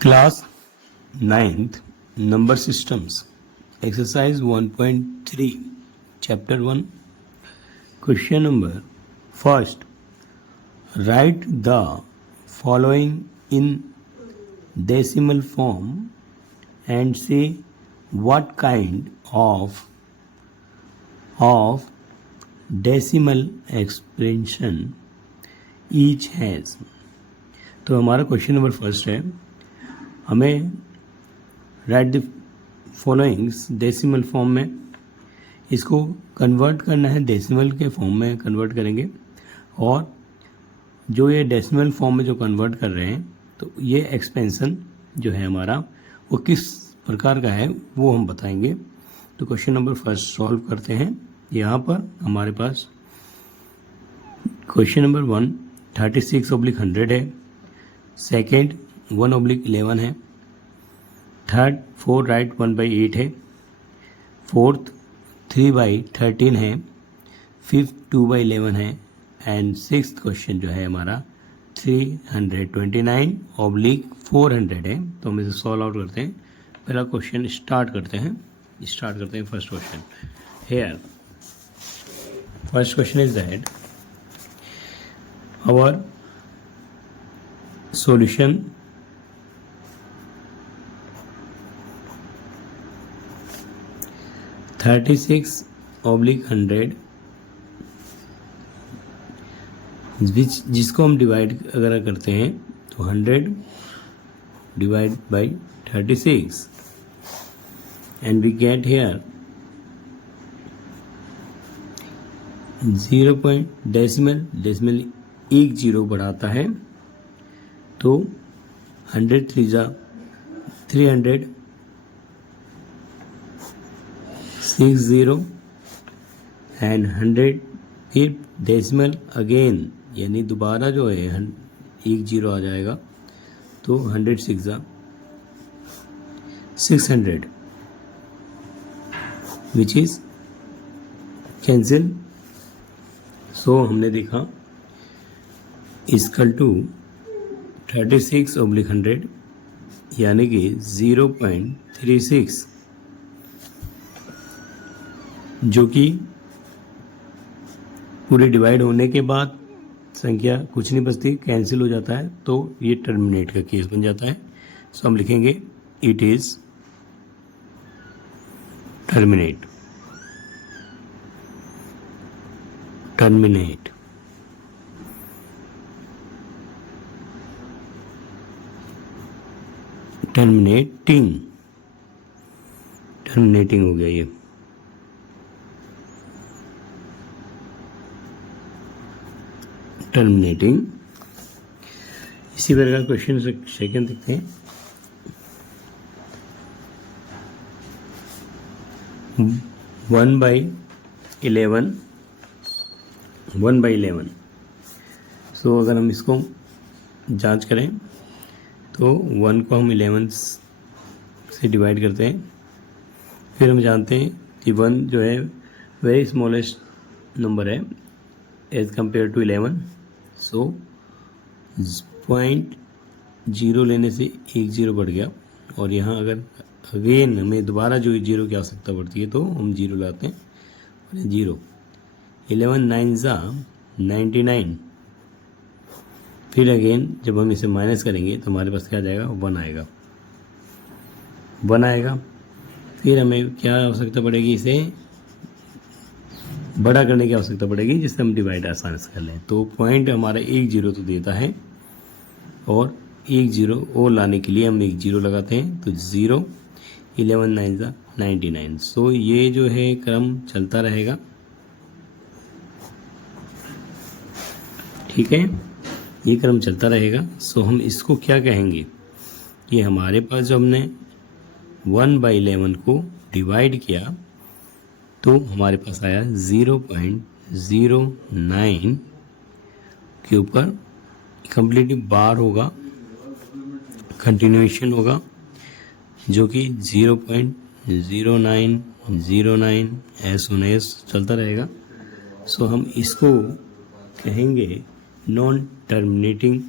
Class 9th Number Systems Exercise 1.3 Chapter 1 Question number First, write the following in decimal form and say what kind of decimal expression each has. तो हमारा question number first है, हमें right the followings decimal form में इसको convert करना है, decimal के form में कन्वर्ट करेंगे। और जो ये डेसिमल फॉर्म में जो कन्वर्ट कर रहे हैं तो ये एक्सपेंशन जो है हमारा वो किस प्रकार का है वो हम बताएंगे। तो क्वेश्चन नंबर फर्स्ट सॉल्व करते हैं। यहाँ पर हमारे पास क्वेश्चन नंबर 1 36/100 है, सेकेंड 1/11 है, थर्ड 4 राइट 1/8 है, फोर्थ 3/13 है, फिफ्थ 2/11 है एंड सिक्स्थ क्वेश्चन जो है हमारा 329/400 है। तो हम इसे सॉल्व आउट करते हैं। पहला क्वेश्चन स्टार्ट करते हैं first question. Hair first question is that our solution (36/100) जिसको हम डिवाइड अगर करते हैं तो 100 divide by 36 and we get here 0 decimal एक जीरो बढ़ाता है तो 100 3 300 60 एंड 100 फिर डेसिमल अगेन यानी दोबारा जो है एक जीरो आ जाएगा तो 100 600 विच इज कैंसिल। सो हमने देखा इक्वल टू 36/100 यानी कि 0.36 जो कि पूरे डिवाइड होने के बाद संख्या कुछ नहीं बचती, कैंसिल हो जाता है, तो ये टर्मिनेट का केस बन जाता है। सो हम लिखेंगे इट इज टर्मिनेट टर्मिनेटिंग हो गया ये। टर्मिनेटिंग। इसी प्रकार क्वेश्चन सेकंड देखते हैं। 1/11 सो अगर हम इसको जांच करें तो 1 को हम 11 से डिवाइड करते हैं। फिर हम जानते हैं कि 1 जो है वेरी स्मॉलेस्ट नंबर है एज कंपेयर टू 11। सो 0.0 लेने से एक जीरो बढ़ गया और यहाँ अगर अगेन हमें दोबारा जो जीरो की आवश्यकता पड़ती है तो हम जीरो लाते हैं। 0 11 9 99। फिर अगेन जब हम इसे माइनस करेंगे तो हमारे पास क्या जाएगा 1 आएगा। फिर हमें क्या आवश्यकता पड़ेगी, इसे बड़ा करने की आवश्यकता पड़ेगी जिससे हम डिवाइड आसानी से कर लें। तो पॉइंट हमारा 1 जीरो तो देता है और 1 जीरो और लाने के लिए हम 1 जीरो लगाते हैं तो 0 11 9 99। सो ये जो है क्रम चलता रहेगा, ठीक है, ये क्रम चलता रहेगा। सो हम इसको क्या कहेंगे कि हमारे पास जो हमने 1/11 को डिवाइड किया तो हमारे पास आया 0.09 के ऊपर कंप्लीटली बार होगा, कंटिन्यूएशन होगा जो कि 0.0909 एस चलता रहेगा। सो हम इसको कहेंगे non terminating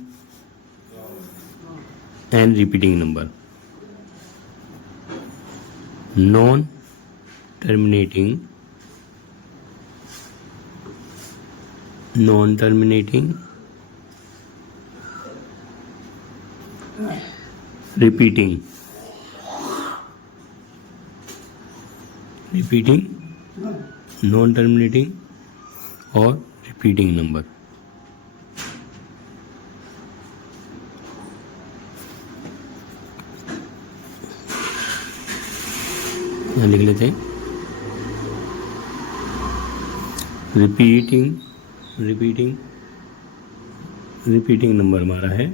and repeating number, non terminating, repeating, non terminating और रिपीटिंग नंबर। लिख लेते हैं रिपीटिंग नंबर हमारा है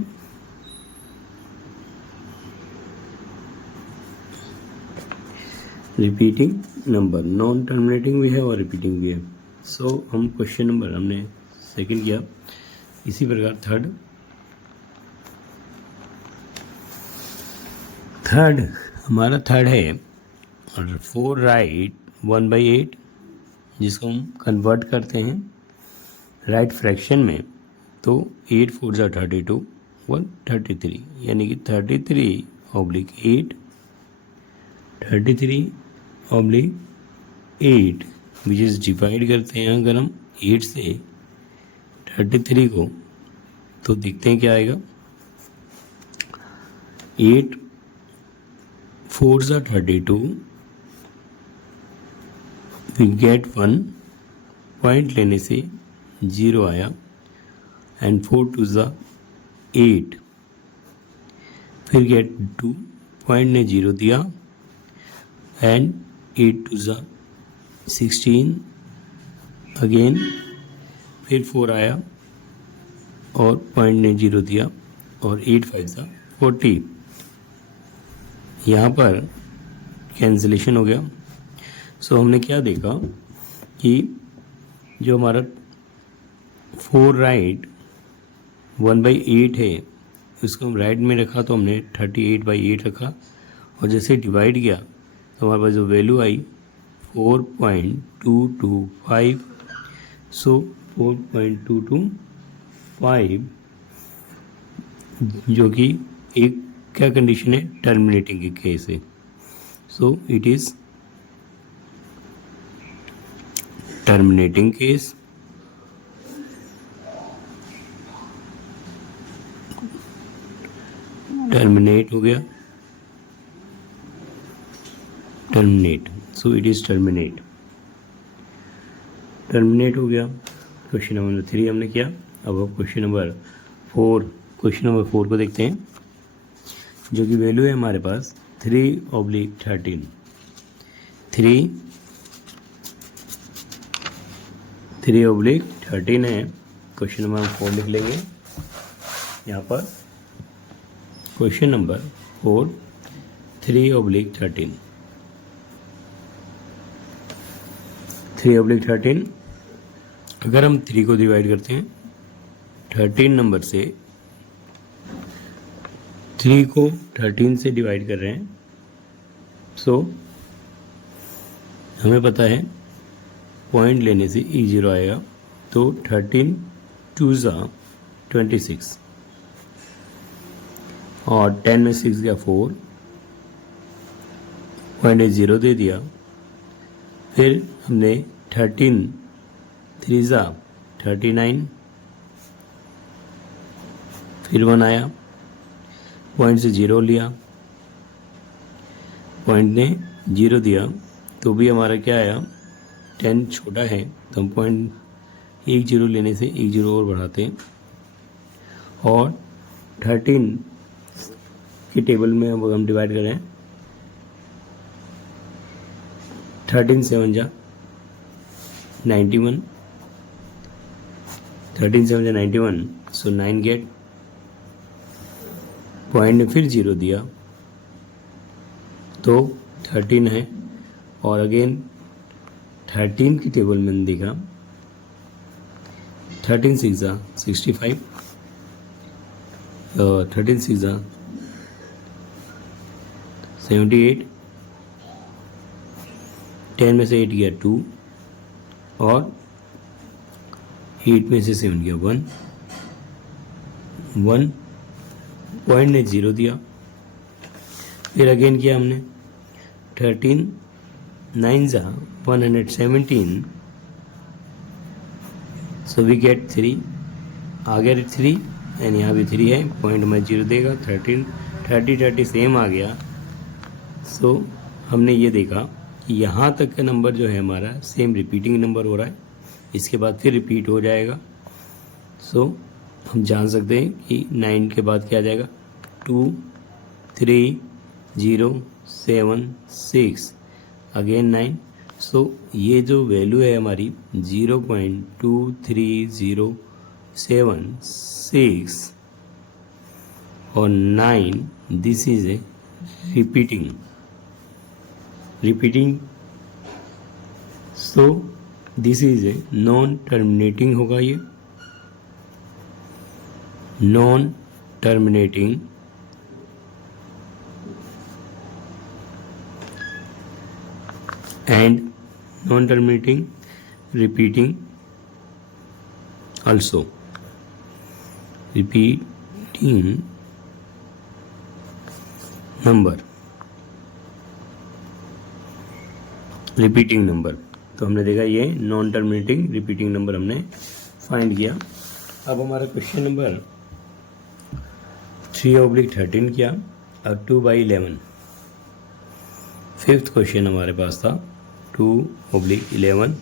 रिपीटिंग नंबर, नॉन टर्मिनेटिंग भी है और रिपीटिंग भी है। सो हम क्वेश्चन नंबर हमने सेकंड किया। इसी प्रकार थर्ड हमारा थर्ड है 4 राइट 1/8, जिसको हम कन्वर्ट करते हैं राइट फ्रैक्शन में। तो 8 4 जा 32 133, यानी कि 33/8 विच इज़ डिवाइड करते हैं अगर हम 8 से 33 को, तो देखते हैं क्या आएगा। 8 4 जा 32, वी गेट 1, पॉइंट लेने से 0 आया, एंड 4 2 जा 8, फिर गेट 2, पॉइंट ने 0 दिया, एंड 8 2 जा 16, अगेन फिर 4 आया और पॉइंट ने 0 दिया, और 8 5 जा 40। यहाँ पर कैंसिलेशन हो गया। सो हमने क्या देखा कि जो हमारा 4 राइट 1/8 है, उसको हम राइट में रखा, तो हमने 38/8 रखा, और जैसे डिवाइड किया तो हमारे पास जो वैल्यू आई 4.225। सो 4.225 जो कि एक क्या कंडीशन है, टर्मिनेटिंग की केस है। So it is terminating case, terminate हो गया, terminate. So it is terminate हो गया। क्वेश्चन नंबर 3 हमने किया। अब हम क्वेश्चन नंबर 4 को देखते हैं, जो कि वैल्यू है हमारे पास 3/13। 3/13 है। क्वेश्चन नंबर 4 लिख लेंगे यहाँ पर। Question number 4 3/13। 3/13, अगर हम 3 को डिवाइड करते हैं 13 नंबर से, 3 को 13 से डिवाइड कर रहे हैं, सो हमें पता है पॉइंट लेने से ई 0 आएगा, तो 13 2 जा 26, और 10 में 6 गया 4, पॉइंट 0 दे दिया। फिर हमने 13 3 जा 39, फिर 1 आया, पॉइंट से 0 लिया, पॉइंट ने 0 दिया, तो भी हमारा क्या आया, 10 छोटा है, तो हम पॉइंट 1 0 लेने से 1 0 और बढ़ाते हैं, और 13 की टेबल में अब हम डिवाइड कर रहे हैं। 13 7 जा 91, 13 7 जा 91, सो 9 गेट, पॉइंट ने फिर 0 दिया, तो 13 है, और अगेन 13 की टेबल में देखा, 13 6 जा 65, 13 6 जा 78, 10 में से 8 गया 2, और 8 में से 7 गया 1, पॉइंट ने 0 दिया, फिर अगेन किया हमने 13 9 ज़ा 117, सो वी गेट 3, आ गया 3 एंड यहाँ भी 3 है, पॉइंट में 0 देगा, 13 30 सेम आ गया। सो हमने ये देखा कि यहाँ तक का नंबर जो है हमारा सेम रिपीटिंग नंबर हो रहा है, इसके बाद फिर रिपीट हो जाएगा। सो हम जान सकते हैं कि 9 के बाद क्या आ जाएगा, 2 3 0 7 6 अगेन 9। सो ये जो वैल्यू है हमारी 0.2307 और 9, this is a repeating. So this is a non terminating होगा, ये non terminating and non-terminating repeating also, repeating number, repeating number. तो हमने देखा ये नॉन टर्मिनेटिंग रिपीटिंग नंबर हमने फाइंड किया। अब हमारा क्वेश्चन नंबर 3/13 किया और 2/11, फिफ्थ क्वेश्चन हमारे पास था 2/11।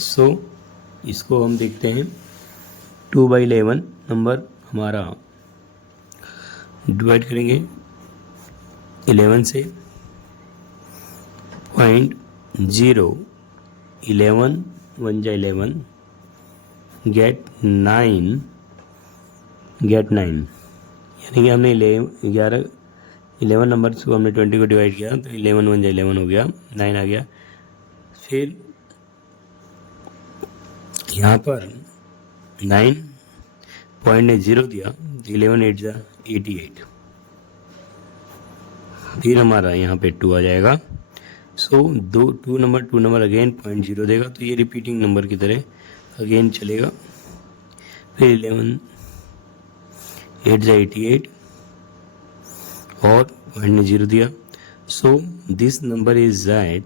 सो इसको हम देखते हैं। 2/11 नंबर हमारा डिवाइड करेंगे 11 से, 0.0 11 1 जा 11 गेट 9 यानी कि हमने 11 नंबर को हमने 20 को डिवाइड किया तो 11 1 जा 11 हो गया, 9 आ गया। फिर यहाँ पर 9 पॉइंट ने 0 दिया, 11 8 जा 88, फिर हमारा यहाँ पे 2 आ जाएगा। सो 2 नंबर अगेन 0.0 देगा, तो ये रिपीटिंग नंबर की तरह अगेन चलेगा। फिर 11 8 जा 88 और पॉइंट ने 0 दिया। So this number is at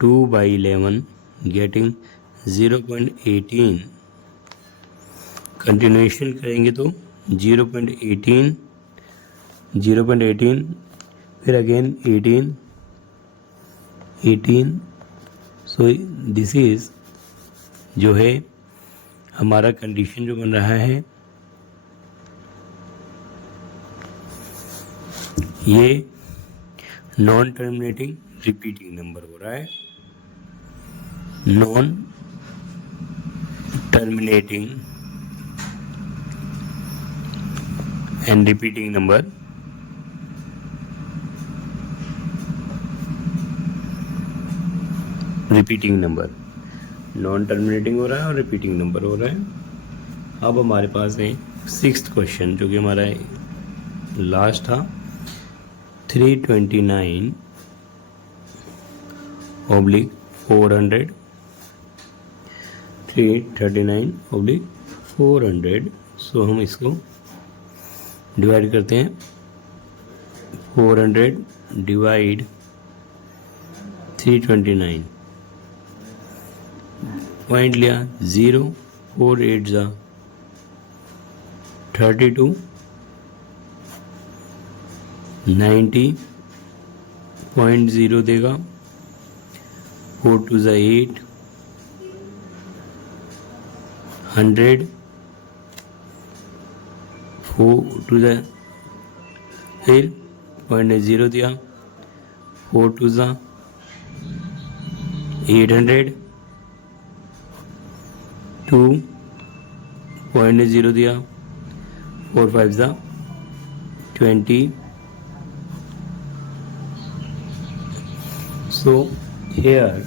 2/11 getting 0.18। Continuation करेंगे तो 0.18 फिर अगेन 18। सो दिस इज जो है हमारा कंडीशन जो बन रहा है, ये नॉन टर्मिनेटिंग रिपीटिंग नंबर हो रहा है। Non terminating and repeating number, non terminating हो रहा है और रिपीटिंग नंबर हो रहा है। अब हमारे पास है सिक्स्थ क्वेश्चन जो कि हमारा लास्ट था। 339/400 339/400। सो हम इसको डिवाइड करते हैं। 400 डिवाइड 329, पॉइंट लिया 0 4 8 जा 32, 90.0 देगा, 4 2 जा 8, 100, 4 2 जा, फिर पॉइंट ने 0 दिया, 4 2 जा 800, 2 पॉइंट ने 0 दिया, 4 5 जा 20। So here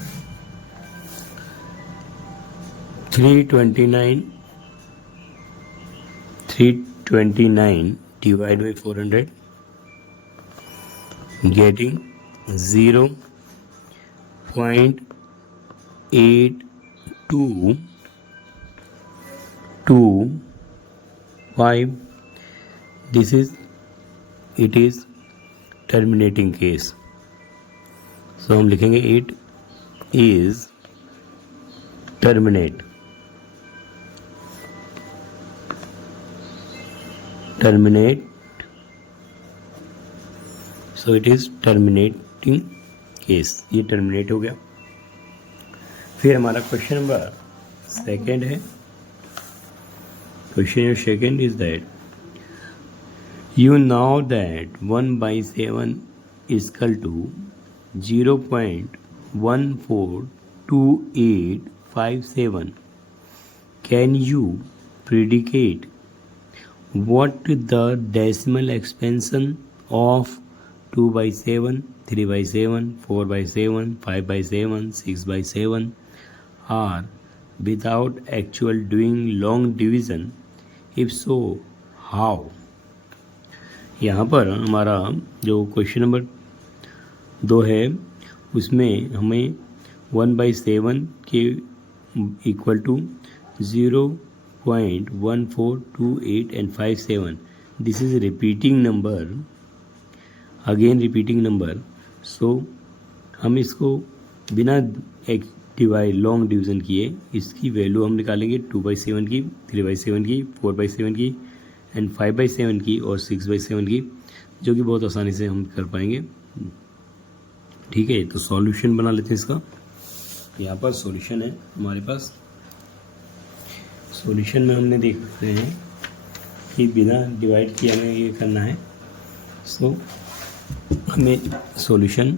329 divided by 400 getting 0.8225 it is terminating case. So हम लिखेंगे it is terminate. So it is terminating case. ये टर्मिनेट हो गया. फिर हमारा क्वेश्चन नंबर सेकेंड है. Question number second is that you know that 1/7 is equal to 0.142857. Can you predicate what the decimal expansion of 2/7, 3/7, 4/7, 5/7, 6/7 are without actual doing long division? If so, how? यहाँ पर हमारा जो question number 2 है उसमें हमें 1/7 के equal to 0.1428 and 57. This is repeating number, again repeating number. So हम इसको बिना एक लॉन्ग डिवीज़न किए इसकी वैल्यू हम निकालेंगे 2/7 की, 3/7 की, 4/7 की एंड 5/7 की और 6/7 की, जो कि बहुत आसानी से हम कर पाएंगे. ठीक है, तो सॉल्यूशन बना लेते हैं इसका. यहाँ पर सॉल्यूशन है हमारे पास. सॉल्यूशन में हमने देख रहे हैं कि बिना डिवाइड किए हमें ये करना है. सो हमें solution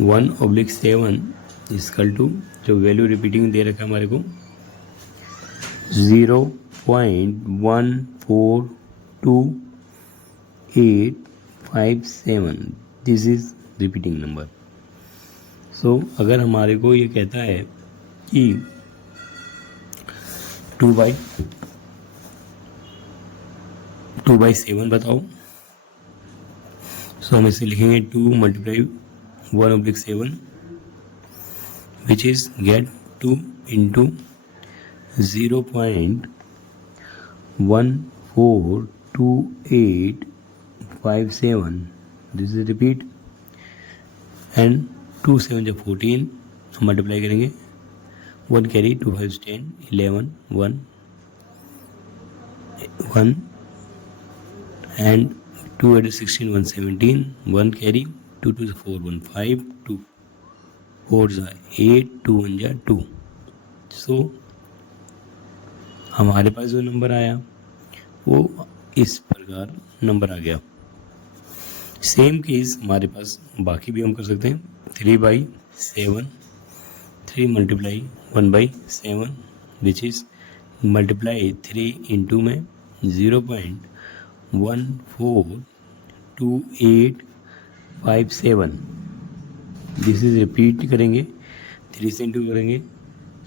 one oblique 7 equal to, जो वैल्यू रिपीटिंग दे रखा है हमारे को, 0.142857. This is repeating number. So अगर हमारे को ये कहता है कि 2/7 बताओ, सो हम इसे लिखेंगे 2 × 1/7, which is get 2 into 0.142857. This is repeat, and 2 7 जो 14, हम मल्टीप्लाई करेंगे. 1 कैरी, 2 5 10, 11, 1 1 and 2 8 16, 117, 1 कैरी, 2 2 4 1 5, 2 4 8, 2 1 2. सो हमारे पास जो नंबर आया वो इस प्रकार नंबर आ गया. सेम केस हमारे पास बाकी भी हम कर सकते हैं. 3/7, 3 × 1/7 विच इज़ मल्टीप्लाई 3 इंटू में 0.142857. दिस इज रिपीट करेंगे, 3 से इंटू करेंगे.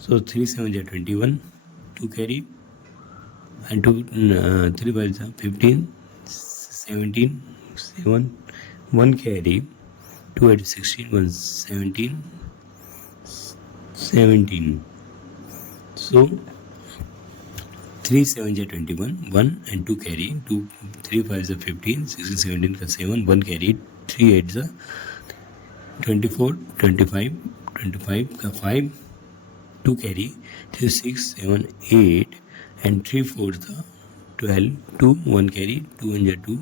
सो 3 7 21, 2 carry and 2 3 5 15, 17 7, 1 carry, 2 8 16, 117 17. So 3 7 21, 1 and 2 carry, 2 3 5 15, 16 17 का 7, 1 कैरी, 3 8 24 25 25 का 5, 2 कैरी, 3 6 7 8 and 3 4 था 12, 2 1 कैरी, 2 1 2,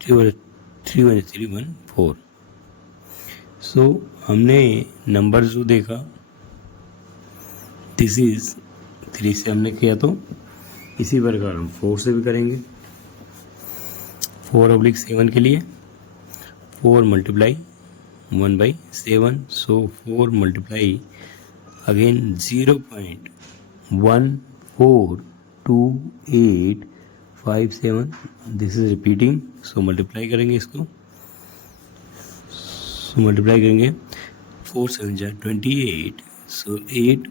3 1 3 1 4. सो हमने नंबर जो देखा, दिस इज 3 से हमने किया, तो इसी प्रकार हम 4 से भी करेंगे. 4/7 के लिए 4 × 1/7. सो 4 × again 0.142857. This is repeating. So multiply करेंगे इसको. सो मल्टीप्लाई करेंगे 4 7 28. सो 8,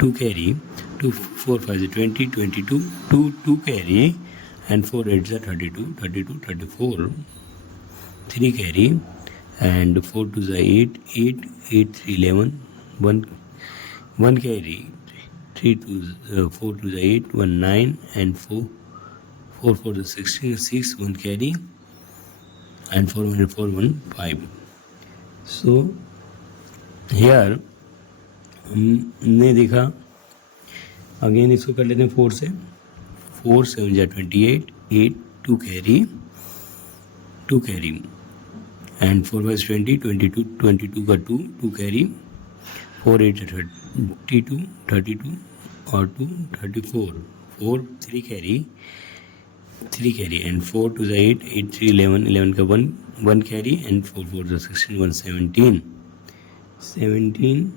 2 carry, 2 4 5 20 22, 2 carry and 4 8 32 32 34, 3 carry and 4 2 8 8 8 3 11, 1 1 carry, 3 to 4 to the 8, 1 9, and 4 4 the 16, 6, 1 carry, and 4 1 4 1 5. So here हमने देखा, अगेन इसको कर लेते हैं 4 से, 4 7 जा 28, 8 2 carry, 2 carry, and 4 5 20, 22 22 का 2 2 carry, 4 8 32 32 और 2 34, 4 3 carry, 3 carry, and 4 to the 8 8 3 11 11 का 1 1 carry, and 4 4 the 16 1 17 17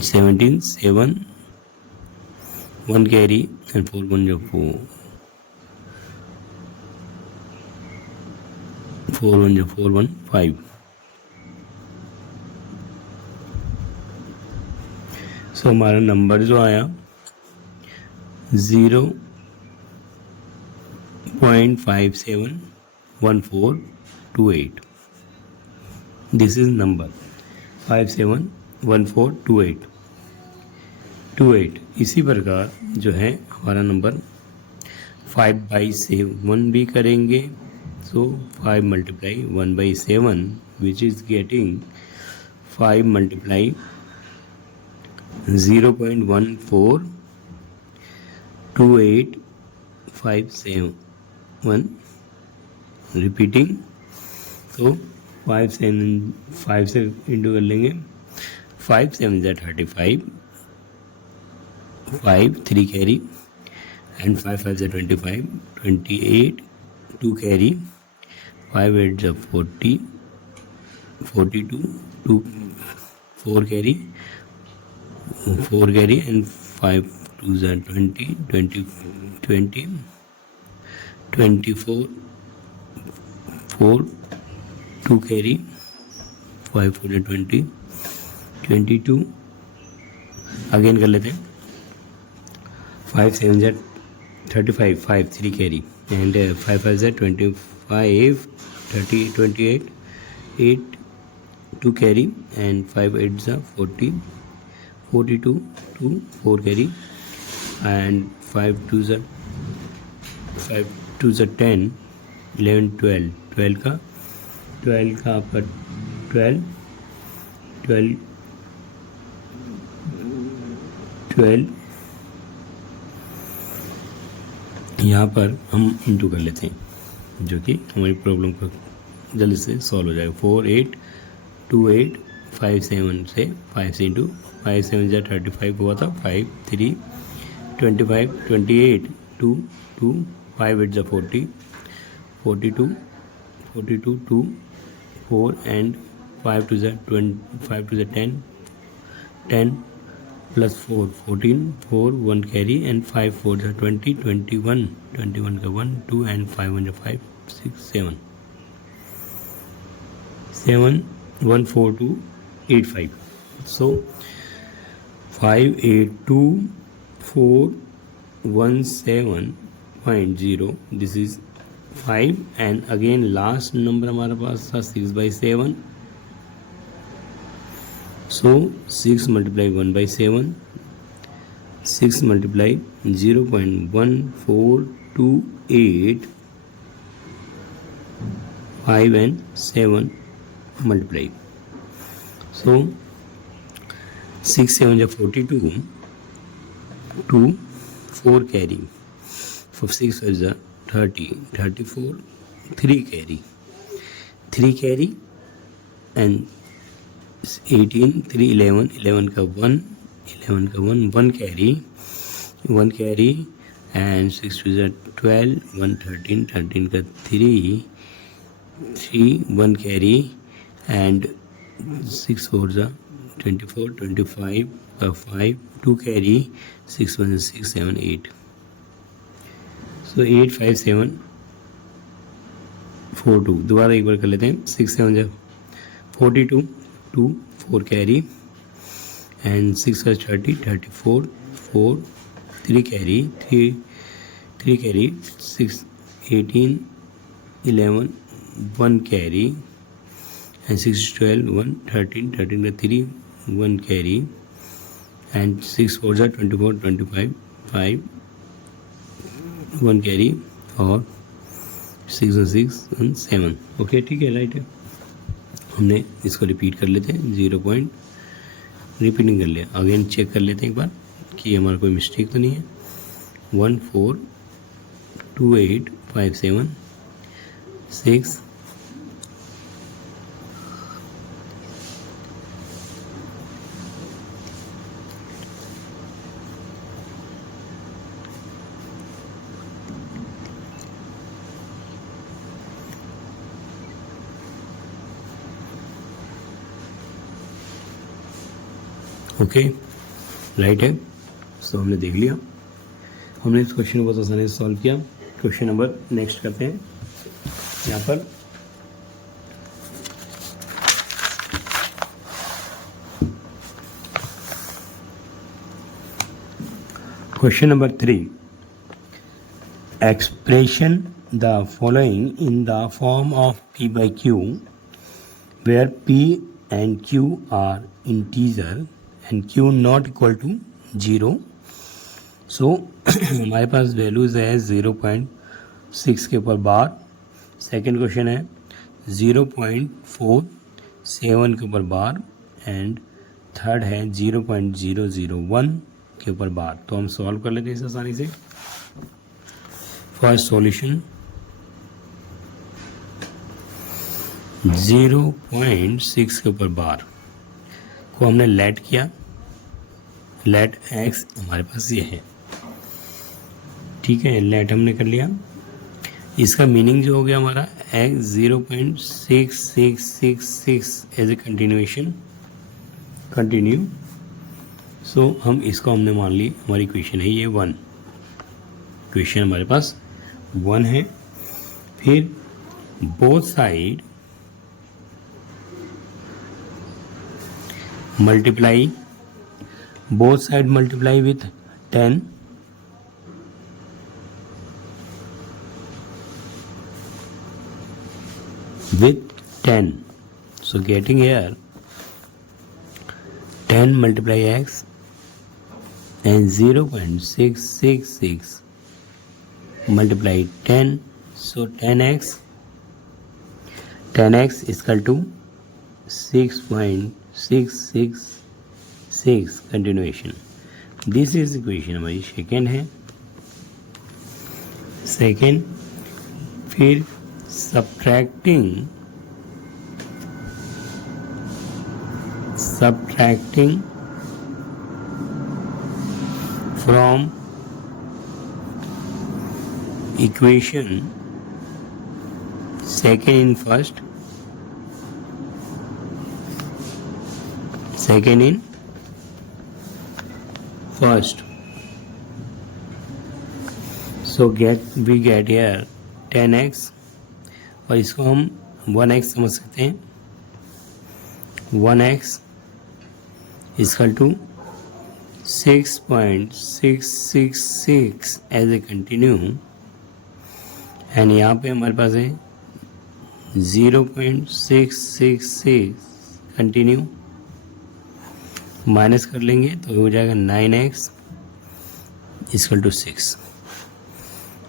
17 7 1 carry, and 4 1 जो 4 4 1 जो 4 1 5. सो हमारा नंबर जो आया 0.571428. This is number 571428. इसी प्रकार जो है हमारा नंबर 5/7 भी करेंगे. सो 5 × 1/7 विच इज गेटिंग 5 × 0.142857. रिपीटिंग. तो 5 से इंटू कर लेंगे. 5 7 जा 35, 5 3 कैरी, एंड 5 5 जा 25, 28 2 कैरी, 5 8 जा 40, 42 2 4 carry, 4 carry, and 5 2s are 20 20 20 24 4 2 carry, 5 4 20 22. Again कर लेते हैं. 5 7 जा 35, 5 3 carry, and 5 5 जा 25 30 28 8 2 carry, and 5 8 जा 40 42 2 4 carry, and 5 2s are 10 11 12 12 का आपका 12 यहाँ पर हम इंटू कर लेते हैं, जो कि हमारी प्रॉब्लम को जल्दी से सॉल्व हो जाएगा. 4 8 2 8 5 7 से 5 से इंटू 5 7 जा 35 हुआ था, 5 3 25 28 2 2 5 8 जा 40 42 42 2 4, and 5 2 जा 5 2 जा 10 plus 4 14 4 1 carry, and 5 4 जा 20 21 का 1 2, and 5 1 जा 5 6 7 1 4 2 8 5. So 582417.0. This is 5, and again last number हमारे पास था 6/7. सो 6 × 1/7, 6 × 0.1428, 5 and 7 multiply. So 6 7 जा 42, 2 4 carry, 6 5 जा 30 34, 3 carry, and 18 3 11 का 1 1 carry, and 6 2 जा 12 1 13 का 3 1 carry, and 6 4 जा 24 25 का 5 2 carry, 6 1 6 7 8. So 8 5 7 4 2. दोबारा एक बार कर लेते हैं. 6 7 जा 42 2 4 carry, and 6 का 30 34 4 3 carry, 3 carry, 6 18 11 1 carry, and 6 12 1 13 13 का 3 1 carry and 6 4 are 24 25 5 1 carry और 6 और 6 and 7 ओके ठीक है राइट है। हमने इसको रिपीट कर लेते हैं 0 पॉइंट रिपीटिंग कर लिया अगेन चेक कर लेते हैं एक बार कि हमारा कोई मिस्टेक तो नहीं है 1 4 2 8 5 7 6 ओके राइट है। सो हमने देख लिया, हमने इस क्वेश्चन को बहुत आसानी से सॉल्व किया। क्वेश्चन नंबर नेक्स्ट करते हैं यहाँ पर। Question number 3, expression the following in the form of P by Q where P and Q are integer and Q not equal to 0. सो हमारे पास वैल्यूज़ है 0.6 के ऊपर बार, सेकेंड क्वेश्चन है 0.47 के ऊपर बार एंड थर्ड है 0.001 के ऊपर बार। तो हम सॉल्व कर लेते हैं इसे आसानी से। फर्स्ट सॉल्यूशन 0.6 के ऊपर बार को हमने लेट किया, लेट एक्स हमारे पास ये है, ठीक है, लेट हमने कर लिया। इसका मीनिंग जो हो गया हमारा X 0.6666 as a continuation continue. So हम इसको हमने मान ली हमारी इक्वेशन है ये 1, इक्वेशन हमारे पास 1 है। फिर both side multiply, both side multiply with 10 with 10. So getting here 10 multiply x and 0.666 multiply 10. So 10x is equal to 6.666 continuation. This is equation हमारी सेकेंड है। सेकेंड फिर subtracting from equation second in first, second in first. So we get here 10x और इसको हम 1x समझ सकते हैं। 1x equal to 6.666 as a continue and यहाँ पे हमारे पास है 0.666 कंटिन्यू, माइनस कर लेंगे तो हो जाएगा 9x equal to 6।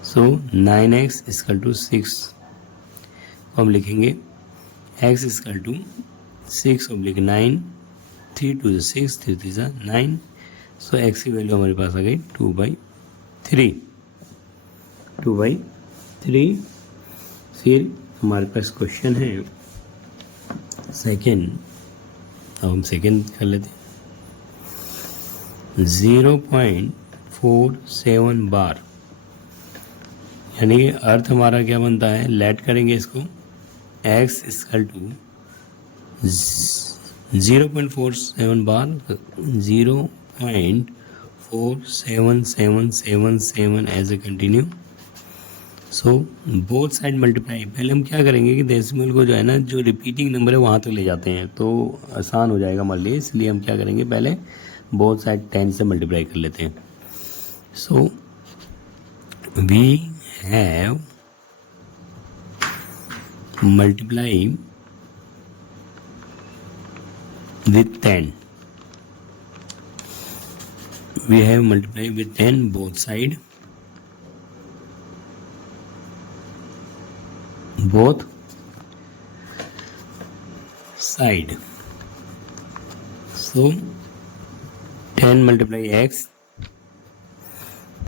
So 9x equal to 6 हम लिखेंगे x equal to 6/9, 3 2 6, 3 3 9। So x की वैल्यू हमारे पास आ गई 2/3। फिर हमारे पास क्वेश्चन है सेकेंड, अब हम सेकेंड कर लेते हैं। 0.47 बार यानी कि अर्थ हमारा क्या बनता है, लेट करेंगे इसको x equal to 0.47 bar 0.47777 as a continue. So both side multiply, पहले हम क्या करेंगे कि डेसिमल को जो है ना, जो रिपीटिंग नंबर है वहाँ तक ले जाते हैं तो आसान हो जाएगा हमारे लिए, इसलिए हम क्या करेंगे पहले बोथ साइड 10 से मल्टीप्लाई कर लेते हैं। So we have multiply with 10. We have multiplied with 10 both side. Both side. So 10 multiply x,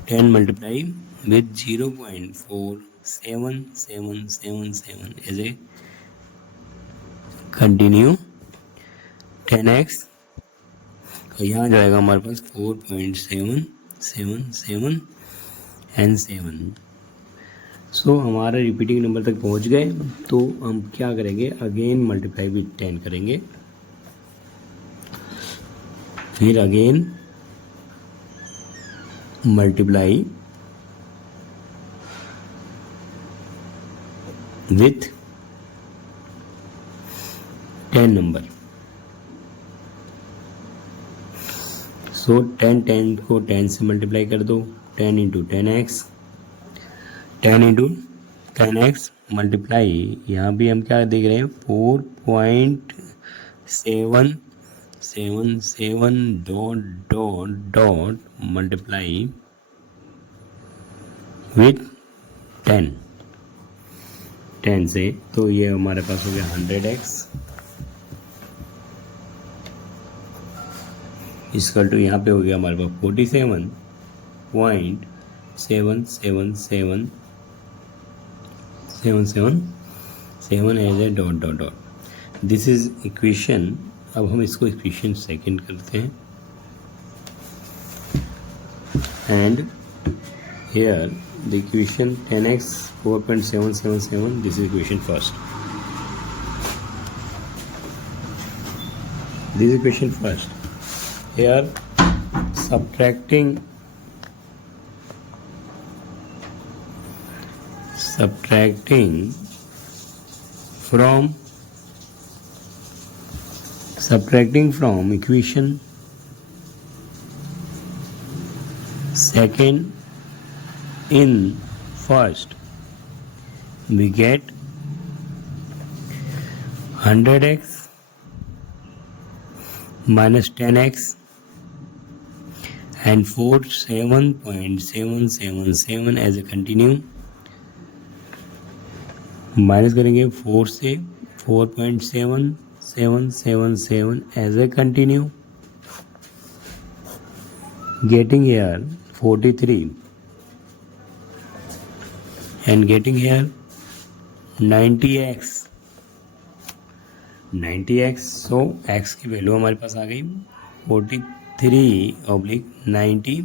10 multiply with 0.4777 as a continue 10x, तो यहाँ जाएगा हमारे पास 4.777 एंड 7. सो हमारा रिपीटिंग नंबर तक पहुँच गए. तो हम क्या करेंगे, अगेन मल्टीप्लाई विथ 10 करेंगे. फिर अगेन मल्टीप्लाई विथ 10 नंबर. सो 10 को 10 से मल्टीप्लाई कर दो. 10 into 10x, 10 into 10x multiply, यहाँ भी हम क्या देख रहे हैं 4.777 dot dot dot multiply with 10 से. तो ये हमारे पास हो गया 100x इसकल टू यहाँ पे हो गया हमारे पास 47.777 as a dot dot dot. This is equation. अब हम इसको इक्वेशन सेकंड करते हैं. And here the equation 10x 4.777, this is equation first. This equation first. Here subtracting from equation second in first, we get 100x minus 10x and 47.777 as a continue. Minus करेंगे 4 से 4.7777 as a continue. Getting here 43 and getting here 90x. So x की value हमारे पास आ गई 43/90.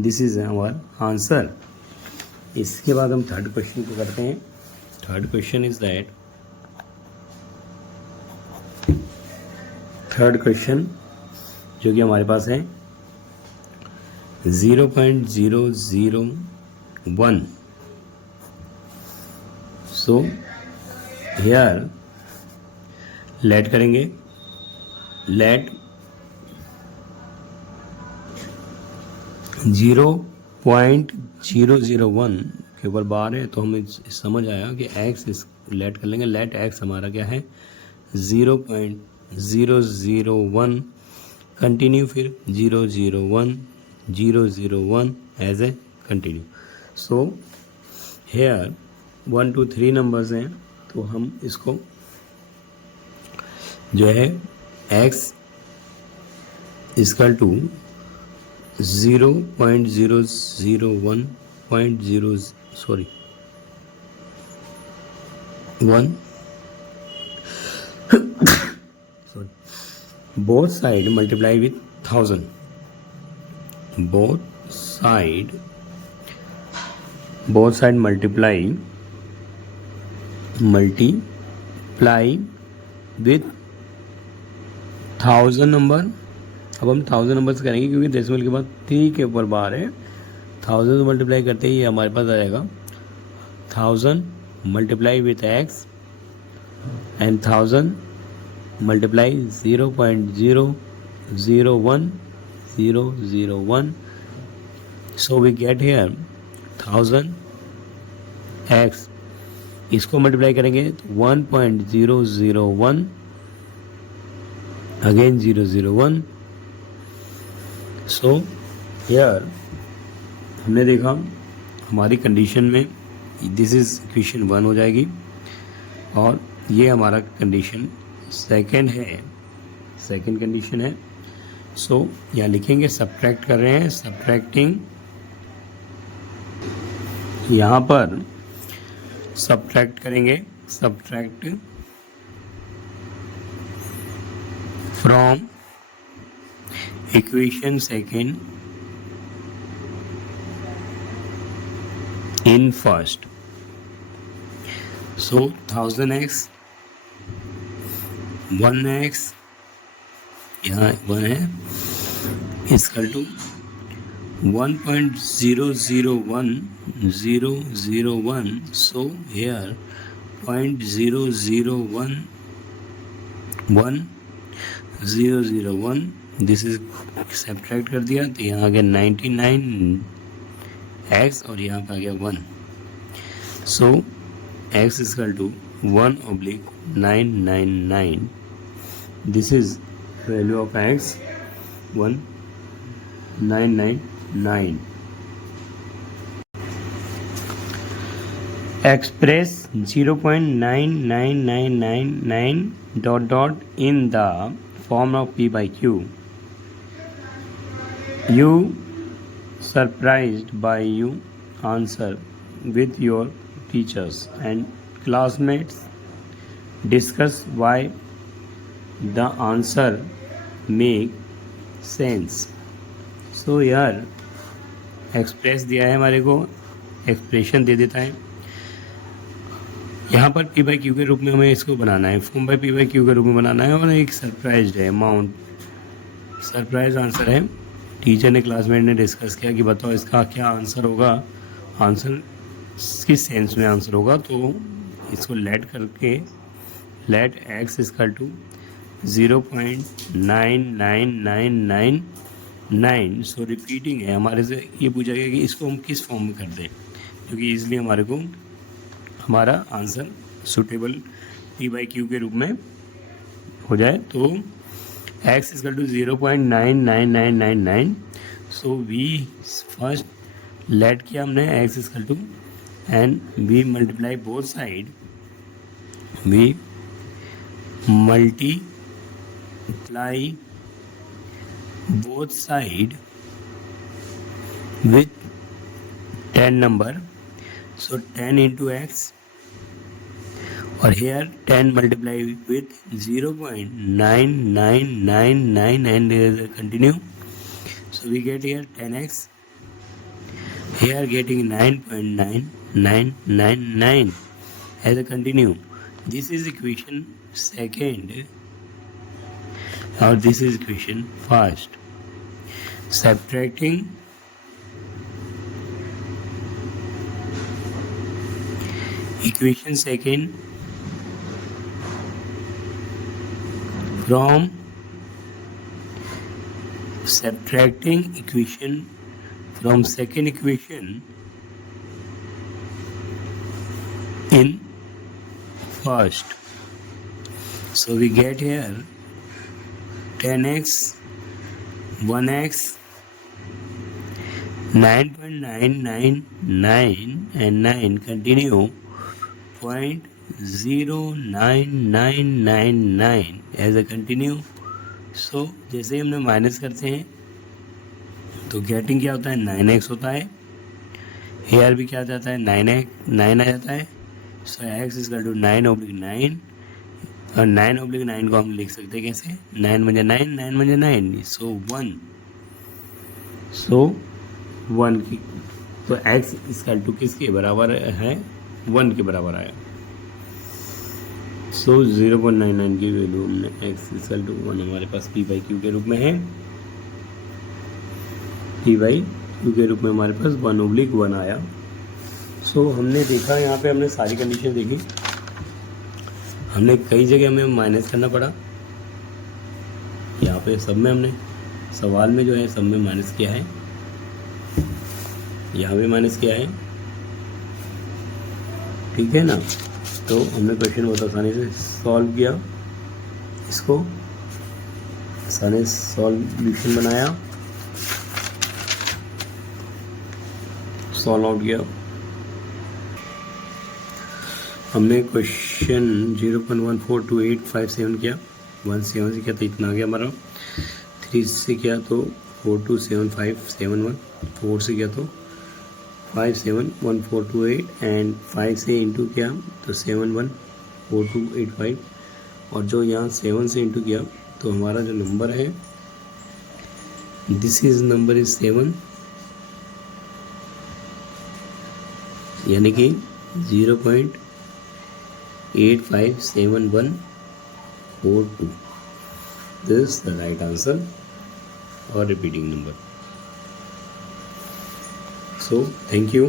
This is our answer. इसके बाद हम थर्ड क्वेश्चन को करते हैं. Third question is that, third question जो कि हमारे पास है 0.001. सो हियर लेट करेंगे. लेट 0.001 के ऊपर बार है, तो हमें समझ आया कि x इस लेट कर लेंगे. लेट x हमारा क्या है 0.001 कंटिन्यू, फिर 001 as a continue. So here 1 2 3 numbers हैं, तो हम इसको जो है x equal to 0.001 both side multiply with 1000. both side multiply with 1000 number. अब हम 1000 नंबर्स करेंगे क्योंकि डेसिमल के बाद 3 के ऊपर बार है. 1000 मल्टीप्लाई करते ही हमारे पास आ जाएगा 1000 multiply with x and 1000 multiply 0.001. So we get here 1000 x. इसको मल्टीप्लाई करेंगे 1.001 again 0 0 1. So here हमने देखा हमारी कंडीशन में दिस इज इक्वेशन 1 हो जाएगी और ये हमारा कंडीशन सेकंड है, सेकंड कंडीशन है. सो यहाँ लिखेंगे सब्ट्रैक्ट कर रहे हैं, सब्ट्रैक्टिंग, यहाँ पर सब्ट्रैक्ट करेंगे, subtract from equation second in first. So 1000x 1x यहाँ 1 है is equal to 1.001001. So here 0.001101 this is subtract कर दिया तो यहाँ आ गया 99x और यहाँ पे आ गया 1. So x is equal to 1/999. This is value of x 1999. Express 0.99999 dot dot in the form of P by Q. You surprised by you answer with your teachers and classmates. Discuss why the answer make sense. So यार express दिया है हमारे को, expression दे देता है. यहाँ पर P by Q के रूप में हमें इसको बनाना है, form by P by Q के रूप में बनाना है. और एक सरप्राइज है अमाउंट, सरप्राइज आंसर है. टीचर ने क्लासमेट ने डिस्कस किया कि बताओ इसका क्या आंसर होगा, आंसर किस सेंस में आंसर होगा. तो इसको लेट करके let x is equal to 0.99999. So repeating है हमारे से. ये पूछा गया कि इसको हम किस फॉर्म में कर दें, क्योंकि इसलिए हमारे को हमारा answer suitable P by Q के रूप में हो जाए. तो x is equal to 0.99999. So we first let किया हमने x is equal to and we multiply both side, we multiply both side with 10 number. So 10 into x, or here 10 multiply with 0.9999 and continue. So we get here 10x, here getting 9.9999 as a continue. This is equation second or this is equation first. Subtracting equation second from subtracting equation from second equation in first. So we get here 10x 1x 9.999 and 9 continue 0.0999 as a continue. So जैसे ही हमने minus करते हैं तो getting क्या होता है 9x होता है. हेयर भी क्या जाता है 9 आ जाता है. सो x इजकल टू 9/9 और 9/9 को हम लिख सकते हैं कैसे 9 बजे 9 बजे 9. सो 1 की तो x इजकल टू किसके बराबर है 1 के बराबर आया. सो 0.99 की वैल्यू x इजकल टू 1 हमारे पास p बाई क्यू के रूप में है. p बाई क्यू के रूप में हमारे पास 1/1 आया. सो हमने देखा यहाँ पे हमने सारी कंडीशन देखी. हमने कई जगह हमें माइनस करना पड़ा. यहाँ पे सब में हमने सवाल में जो है सब में माइनस किया है, यहाँ भी माइनस किया है. ठीक है ना. तो हमने क्वेश्चन बहुत आसानी से सॉल्व किया इसको. आसानी से सॉल्यूशन बनाया, सॉल्व आउट किया। हमने क्वेश्चन 0.142857 किया, 17 से किया तो इतना आ गया हमारा, 3 से किया तो 427571, 4 से किया तो 571428 एंड 5 से इंटू किया तो 714285, और जो यहाँ 7 से इंटू किया तो हमारा जो नंबर है दिस इज नंबर इज 7, यानी कि 0.857142. This is the right answer or repeating number. So thank you.